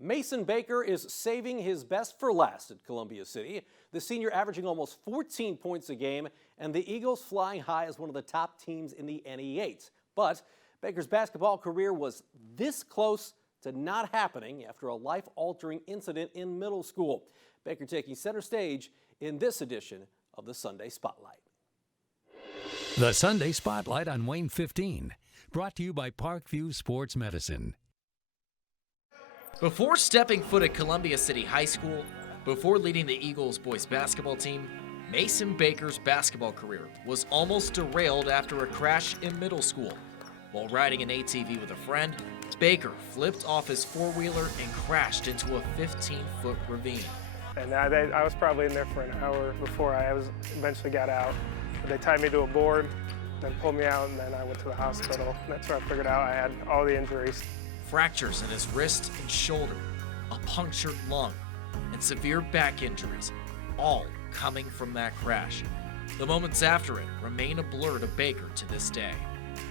Mason Baker is saving his best for last at Columbia City. The senior averaging almost 14 points a game, and the Eagles flying high as one of the top teams in the NE8. But Baker's basketball career was this close to not happening after a life-altering incident in middle school. Baker taking center stage in this edition of the Sunday Spotlight. The Sunday Spotlight on Wayne 15, brought to you by Parkview Sports Medicine. Before stepping foot at Columbia City High School, before leading the Eagles boys basketball team, Mason Baker's basketball career was almost derailed after a crash in middle school. While riding an ATV with a friend, Baker flipped off his four-wheeler and crashed into a 15-foot ravine. And I was probably in there for an hour before I eventually got out. But they tied me to a board, then pulled me out, and then I went to the hospital. And that's where I figured out I had all the injuries. Fractures in his wrist and shoulder, a punctured lung, and severe back injuries, all coming from that crash. The moments after it remain a blur to Baker to this day.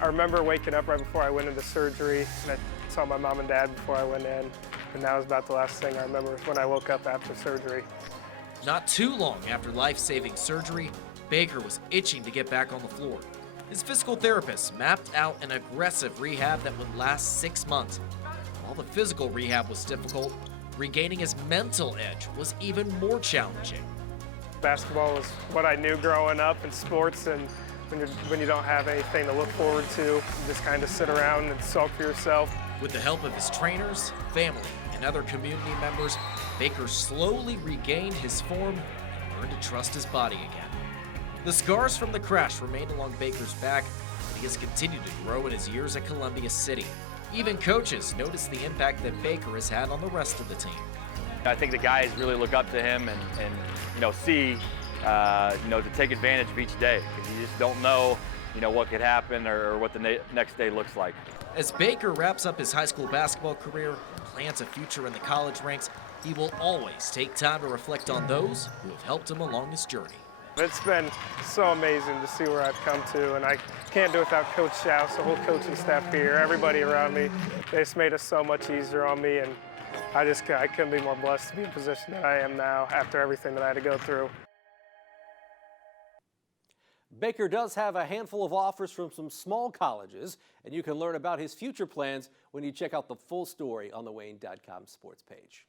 I remember waking up right before I went into surgery, and I saw my mom and dad before I went in, and that was about the last thing I remember when I woke up after surgery. Not too long after life-saving surgery, Baker was itching to get back on the floor. His physical therapist mapped out an aggressive rehab that would last 6 months. While the physical rehab was difficult, regaining his mental edge was even more challenging. Basketball was what I knew growing up in sports, and when you don't have anything to look forward to, you just kind of sit around and sulk for yourself. With the help of his trainers, family, and other community members, Baker slowly regained his form and learned to trust his body again. The scars from the crash remain along Baker's back, but he has continued to grow in his years at Columbia City. Even coaches notice the impact that Baker has had on the rest of the team. I think the guys really look up to him and see, to take advantage of each day. You just don't know, what could happen or what the next day looks like. As Baker wraps up his high school basketball career and plans a future in the college ranks, he will always take time to reflect on those who have helped him along his journey. It's been so amazing to see where I've come to, and I can't do it without Coach Schaus, the whole coaching staff here, everybody around me. They just made it so much easier on me, and I couldn't be more blessed to be in the position that I am now after everything that I had to go through. Baker does have a handful of offers from some small colleges, and you can learn about his future plans when you check out the full story on the Wayne.com sports page.